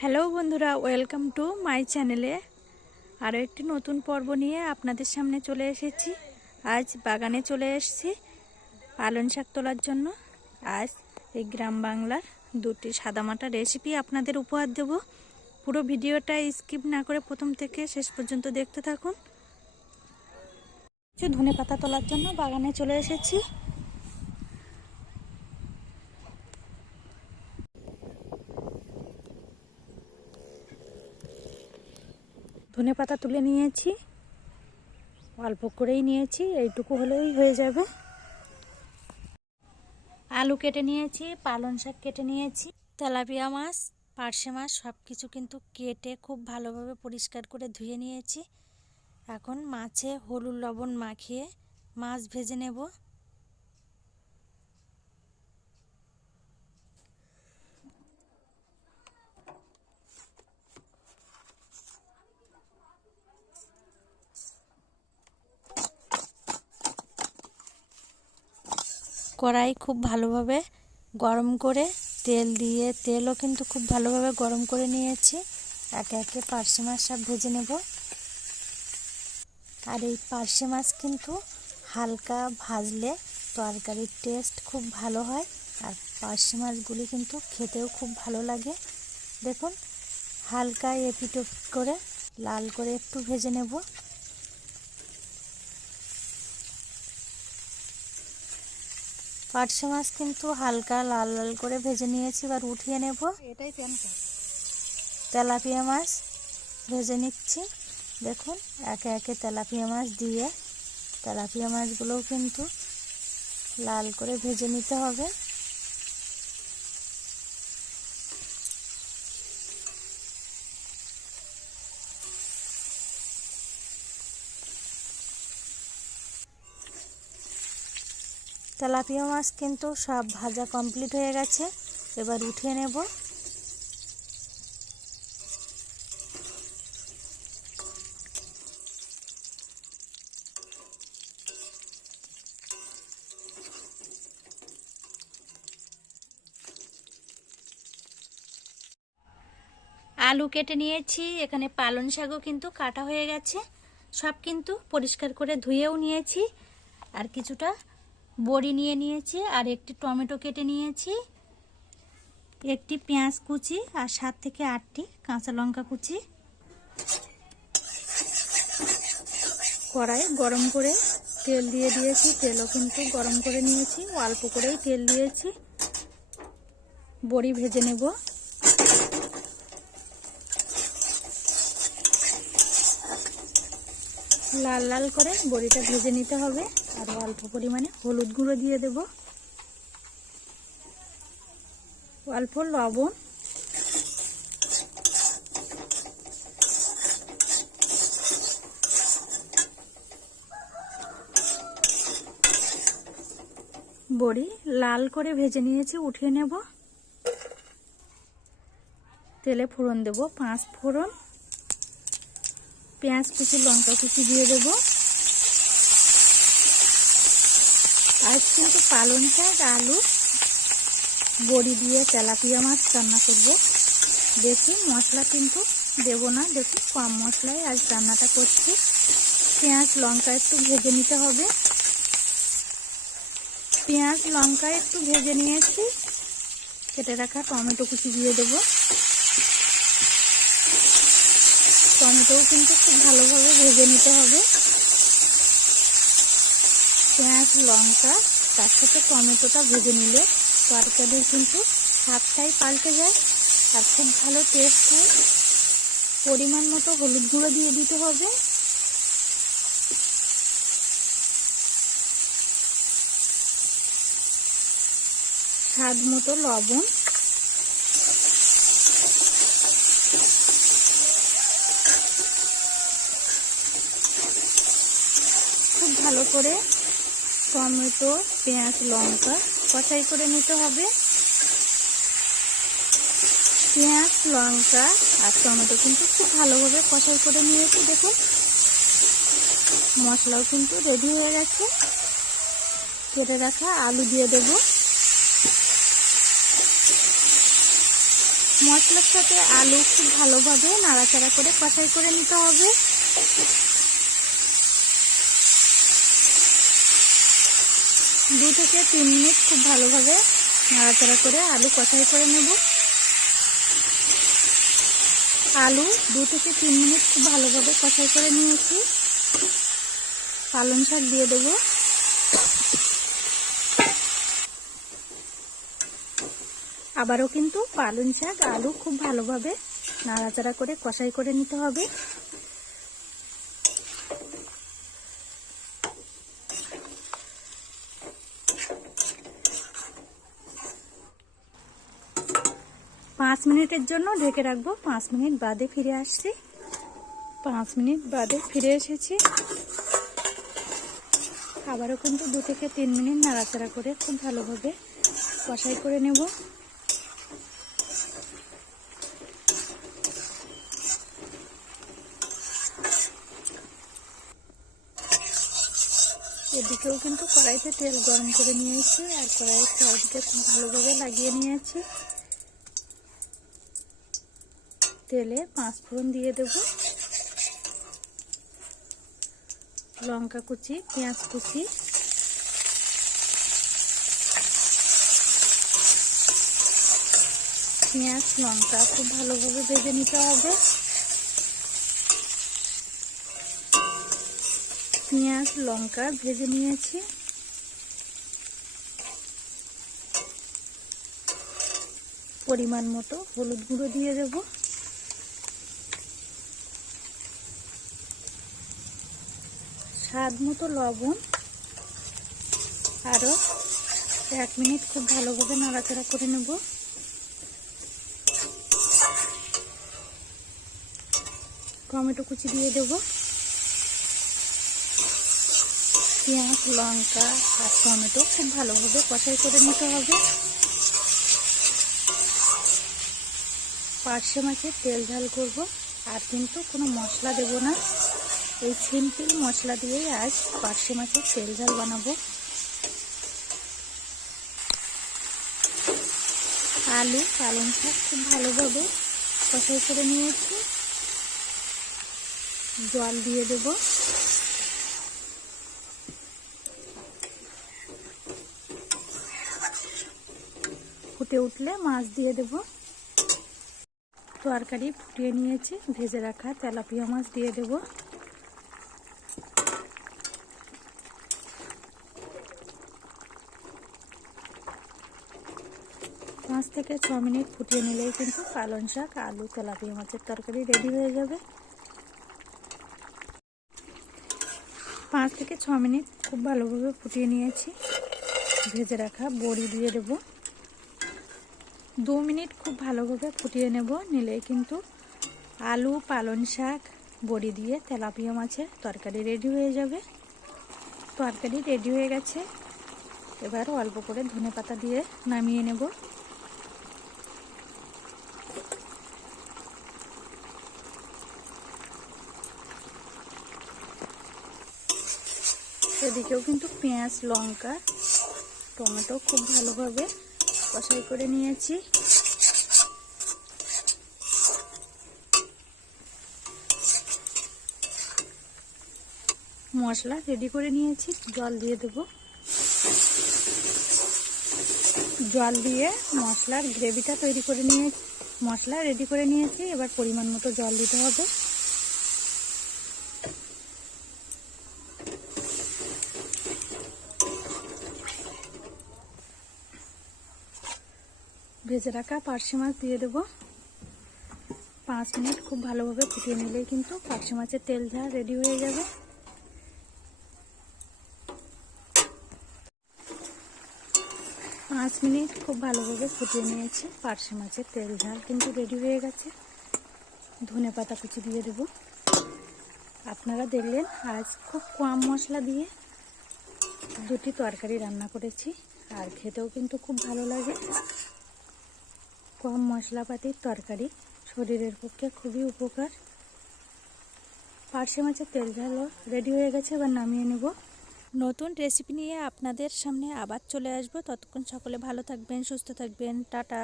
Hello বন্ধুরা, welcome to my চ্যানেলে আরও একটি নতুন পর্ব নিয়ে আপনাদের সামনে চলে এসেছি। আজ বাগানে চলে এসেছি পালন শাক তোলার জন্য। আজ এই গ্রাম বাংলার দুটি সাদামাটা রেসিপি আপনাদের উপহার দেব। পুরো ভিডিওটা স্কিপ না করে প্রথম থেকে শেষ পর্যন্ত দেখতে থাকুন। ধনে পাতা তোলার জন্য বাগানে চলে এসেছি। ধনে পাতা তুলে নিয়েছি। অল্প করেই নিয়েছি, এইটুকু হলেই হয়ে যাবে। আলু কেটে নিয়েছি, পালং শাক কেটে নিয়েছি। তেলাপিয়া মাছ, পার্শে মাছ সব কিছু কিন্তু কেটে খুব ভালোভাবে পরিষ্কার করে ধুয়ে নিয়েছি। এখন মাছে হলুদ লবণ মাখিয়ে মাছ ভেজে নেব। কড়াই খুব ভালোভাবে গরম করে তেল দিয়ে, তেলও কিন্তু খুব ভালোভাবে গরম করে নিয়েছি। একে একে পার্শে মাছ সব ভেজে নেব। আর এই পার্শে মাছ কিন্তু হালকা ভাজলে তরকারির টেস্ট খুব ভালো হয় আর পার্শে মাছগুলি কিন্তু খেতেও খুব ভালো লাগে। দেখুন, হালকা এপিট করে লাল করে একটু ভেজে নেব। পার্শে মাছ কিন্তু হালকা লাল লাল করে ভেজে নিয়েছি এবার উঠিয়ে নেব। এটাই তেলাপিয়া মাছ ভেজে নিচ্ছি। দেখুন একে একে তেলাপিয়া মাছ দিয়ে তেলাপিয়া মাছগুলোও কিন্তু লাল করে ভেজে নিতে হবে। তেলাপিয়া মাছ কিন্তু সব ভাজা কমপ্লিট হয়ে গেছে। এবার উঠিয়ে নেব। আলু কেটে নিয়েছি, এখানে পালং শাকও কিন্তু কাটা হয়ে গেছে। সব কিন্তু পরিষ্কার করে ধুয়েও নিয়েছি। আর কিছুটা বড়ি নিয়ে নিয়েছি আর একটি টমেটো কেটে নিয়েছি, একটি পেঁয়াজ কুচি আর সাত থেকে আটটি কাঁচা লঙ্কা কুচি। কড়াই গরম করে তেল দিয়ে দিয়েছি, তেলও কিন্তু গরম করে নিয়েছি, অল্প করেই তেল দিয়েছি। বড়ি ভেজে নেব। লাল লাল করে বড়িটা ভেজে নিতে হবে আর অল্প পরিমাণে হলুদ গুঁড়ো দিয়ে দেব। অল্প লবণ। বড়ি লাল করে ভেজে নিয়েছি, উঠিয়ে নেব। তেলে ফোড়ন দেব, পাঁচ ফোড়ন। পেঁয়াজ কুচি, লঙ্কা কুচি দিয়ে দেব। আজ কিন্তু পালং শাক, আলু, বড়ি দিয়ে তেলাপিয়া মাছ রান্না করব। বেশি মশলা কিন্তু দেব না। দেখুন কম মশলায় আজ রান্নাটা করছি। পেঁয়াজ, লঙ্কা একটু ভেজে নিতে হবে। পেঁয়াজ, লঙ্কা একটু ভেজে নিয়েছি। কেটে রাখা টমেটো কুচি দিয়ে দেবো। টমেটোও কিন্তু খুব ভালোভাবে ভেজে নিতে হবে। পেঁয়াজ, লঙ্কা, তার সাথে টমেটোটা ভেজে নিলে তরকারির কিন্তু স্বাদটাই পাল্টে যায় আর খুব ভালো টেস্ট হয়। পরিমাণ মতো হলুদ গুঁড়ো দিয়ে দিতে হবে। স্বাদ মতো লবণ খুব ভালো করে টমেটো, পেঁয়াজ, লঙ্কা কষাই করে নিতে হবে। পেঁয়াজ, লঙ্কা আর টমেটো কিন্তু খুব ভালোভাবে কষাই করে নিয়েছি, দেখুন। মশলাও কিন্তু রেডি হয়ে গেছে। কেটে রাখা আলু দিয়ে দেব। মশলার সাথে আলু খুব ভালোভাবে নাড়াচাড়া করে কষাই করে নিতে হবে। দু থেকে তিন মিনিট খুব ভালোভাবে নাড়াচাড়া করে আলু কষাই করে নেব। আলু দু থেকে তিন মিনিট খুব ভালোভাবে কষাই করে নিয়েছি। পালং শাক দিয়ে দেবো। আবারও কিন্তু পালং শাক, আলু খুব ভালোভাবে নাড়াচাড়া করে কষাই করে নিতে হবে। পাঁচ মিনিটের জন্য ঢেকে রাখব। পাঁচ মিনিট বাদে ফিরে আসছি। পাঁচ মিনিট বাদে ফিরে এসেছি। আবারও কিন্তু দু থেকে তিন মিনিট নাড়াচাড়া করে খুব ভালোভাবে কষাই করে নেব। এদিকেও কিন্তু কড়াইতে তেল গরম করে নিয়েছি আর কড়াইয়ের চারিদিকে খুব ভালোভাবে লাগিয়ে নিয়েছি। তেলে পাঁচ ফোড়ন দিয়ে দেব। লঙ্কা কুচি, পেঁয়াজ কুচি। পেঁয়াজ, লঙ্কা খুব ভালোভাবে ভেজে নিতে হবে। পেঁয়াজ, লঙ্কা ভেজে নিয়েছি। পরিমাণ মতো হলুদ গুঁড়ো দিয়ে দেব। স্বাদ মতো লবণ। আরও এক মিনিট খুব ভালোভাবে নাড়াচাড়া করে নেব। টমেটো কুচি দিয়ে দেব। পেঁয়াজ, লঙ্কা আর টমেটো খুব ভালোভাবে কষাই করে নিতে হবে। পার্শে মাছের তেল ঝাল করব, আর কিন্তু কোনো মশলা দেব না। এই সিম্পল মশলা দিয়েই আজ পার্শে মাছের তেল ঝাল বানাবো। আলু, পালং শাক খুব ভালোভাবে কষাই করে নিয়েছি। জল দিয়ে দেব। ফুটে উঠলে মাছ দিয়ে দেব। তরকারি ফুটিয়ে নিয়েছি, ভেজে রাখা তেলাপিয়া মাছ দিয়ে দেব। থেকে ছ মিনিট ফুটিয়ে নিলেই কিন্তু পালং শাক, আলু তেলাপিয়া মাছের তরকারি রেডি হয়ে যাবে। পাঁচ থেকে ছ মিনিট খুব ভালোভাবে ফুটিয়ে নিয়েছি। ভেজে রাখা বড়ি দিয়ে দেব। দু মিনিট খুব ভালোভাবে ফুটিয়ে নেব, নিলেই কিন্তু আলু, পালং শাক, বড়ি দিয়ে তেলাপিয়া মাছের তরকারি রেডি হয়ে যাবে। তরকারি রেডি হয়ে গেছে। এবার অল্প করে ধনে পাতা দিয়ে নামিয়ে নেব। এদিকেও কিন্তু পেঁয়াজ, লঙ্কা, টমেটো খুব ভালোভাবে কষাই করে নিয়েছি। মশলা রেডি করে নিয়েছি, জল দিয়ে দেব। জল দিয়ে মশলার গ্রেভিটা তৈরি করে নিয়ে মশলা রেডি করে নিয়েছি, এবার পরিমাণ মতো জল দিতে হবে। ভেজে রাখা পার্শে মাছ দিয়ে দেব। পাঁচ মিনিট খুব ভালোভাবে ফুটিয়ে নিলেই কিন্তু পার্শে মাছের তেল ঝাল রেডি হয়ে যাবে। পাঁচ মিনিট খুব ভালোভাবে ফুটিয়ে নিয়েছি। পার্শে মাছের তেল ঝাল কিন্তু রেডি হয়ে গেছে। ধনে পাতা কুচি দিয়ে দেব। আপনারা দেখলেন আজ খুব কম মশলা দিয়ে দুটি তরকারি রান্না করেছি। আর খেতেও কিন্তু খুব ভালো লাগে। কম মশলাপাতির তরকারি শরীরের পক্ষে খুবই উপকার। পার্শে মাছের তেল ঝালও রেডি হয়ে গেছে, এবার নামিয়ে নেব। নতুন রেসিপি নিয়ে আপনাদের সামনে আবার চলে আসব। ততক্ষণ সকলে ভালো থাকবেন, সুস্থ থাকবেন। টাটা।